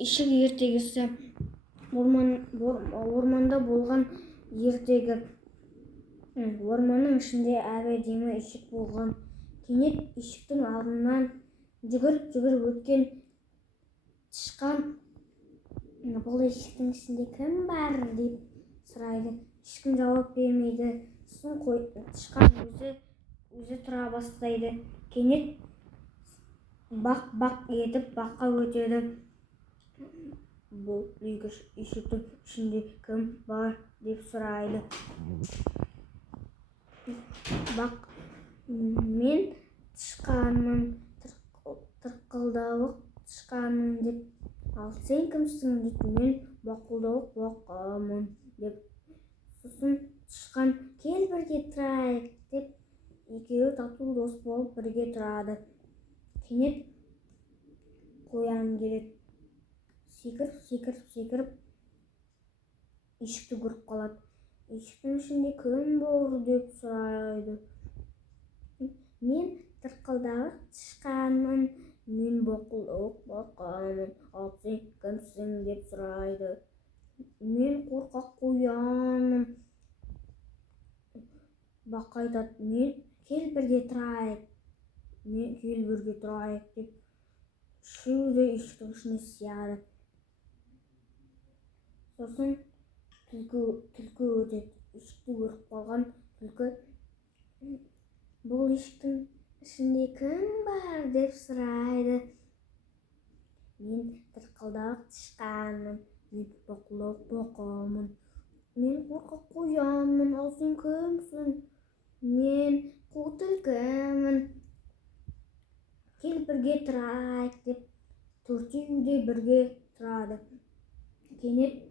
Ишік ертегісі. Орманда болған ертегі. Орманның ішінде әдемі ишік болған. Кенет ишіктің алдынан жүгіріп өткен тышқан бұл ишіктің ішінде кім бар деп сұрайды. Ешкім жауап бермейді. Сосын тышқан өзі тұра бастайды. Кенет бақ етіп баққа өтеді. Бұл ишіктің ішінде кім бар деп сұрайды. Бақ: мен тышқанмын, тырқылдауық тышқанмын деп. Ал сен кімсің дейді. Мен бақылдауық бақамын деп. Сосын тышқан: кел бірге тұрайық деп. Екеуі тату дос болып бірге тұрады. Кенет қоян келеді. Секіріп ишікті көріп қалады. Ишіктің ішінде кім бар деп сұрайды. Мен тырқылдауық тышқанмын, мен бақылдауық бақамын, ал сен кімсің деп сұрайды. Мен қорқақ қоянмын. Бақ айтады: кел бірге тұрайық деп. Үшеуі де ишіктің ішіне сияды. Сосын түлкі өтеді. Ишікті көріп қалған түлкі: бұл ишіктің ішінде кім бар деп сұрайды. Мен тырқылдауық тышқанмын, мен бақылдауық бақамын, мен қорқақ қоянмын, ал сен кімсің? Мен қу түлкімін. Кел бірге тұрайық деп. Төртеуі де бірге тұрады. Кенет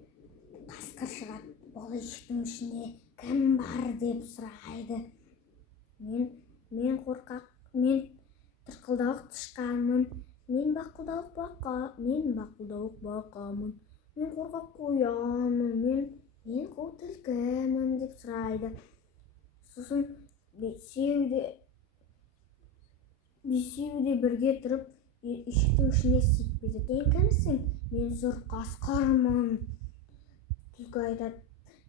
қасқыр шығады. Бұл ишіктің ішінде кім бар деп сұрайды. Мен тырқылдауық тышқанмын, мен бақылдауық бақамын, мен қорқақ қоянмын, мен қу түлкімін деп сұрайды. Сосын бесеуі де бірге тұрып ишіктің ішіне сиіп кетеді. Сен кімсің? Мен сұр қасқырмын. Түлкі айтады: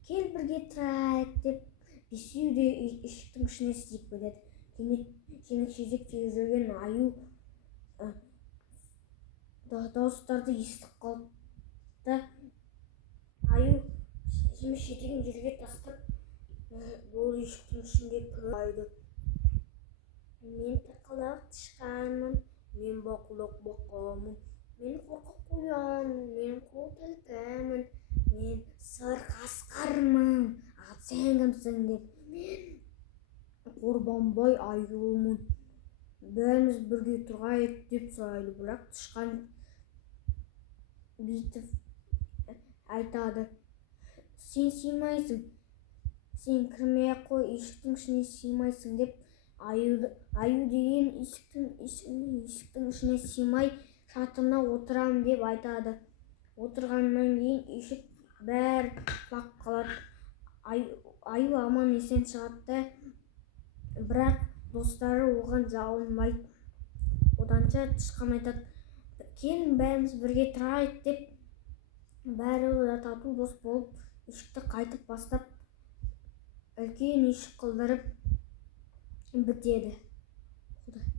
кел бірге тұрайық деп. Бесеуі де ишіктің ішіне сиіп кетеді. Кенет жеміс-жидек жеп жүрген аю дауыстарды естіп қалды да, аю жеміс-жидегін жерге тастап, бұл ишіктің ішінде кім бар? Мен тырқылдауық тышқанмын, мен бақылдауық бақамын, мен қорқақ қоянмын, мен қу түлкімін, мен сұр қасқырмын, ал сен кімсің деп. Мен қорбанбай аюмын, бәріміз бірге тұрайық деп сұрайды. Бірақ тышқан бүйтіп айтады: сен сыймайсың, сен кірмей-ақ қой, ишіктің ішіне сыймайсың деп. Аю деген ишіктің ішіне сыймай шатырына отырамын деп айтады. Отырғаннан кейін ишік бәрі құлап қалады. Аю аман есен шығады да, бірақ достары оған жалынбайды. Оданша тышқан айтады: келін бәріміз бірге тұрайық деп. Бәрі де тату дос болып ишікті қайтып бастап, үлкен ишік қылдырып бітеді.